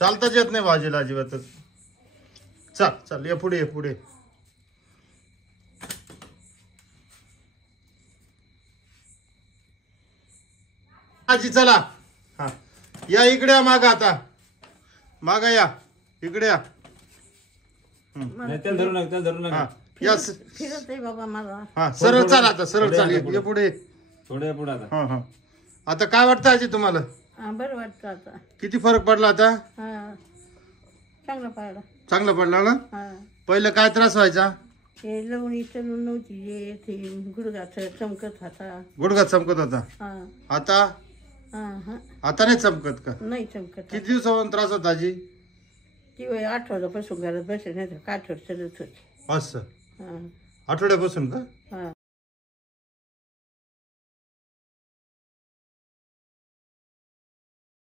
चालताच येत नाही भाजीला अजिबातच. चल चल ये पुढे, ये पुढे. आजी चला. हा या इकडे या मागा आता. मागा या इकडे या. त्याला धरू नका, त्याला धरू नका. या फिरत आहे बाबा मला. हा सरळ चाल आता, सरळ चाल. ये पुढे. थोडे पुढे आता. हा हा. आता काय वाटतं आजी तुम्हाला? बरं वाटतं आता. किती फरक पडला आता? हा चांगला पाडला. चांगला पडला ना? हा पहिलं काय त्रास व्हायचा? हे लवणी चलून नव्हती जे ते गुडघाचं चमकत होता. गुडघा चमकत होता. हा आता? हा हा आता नाही चमकत का? नाही चमकत. किती दिवसापासून त्रास होता आजी? ती वय आठवड्यापासून घरात बसले नाही तर काठवर चलत होती. असं हा आठवड्यापासून का?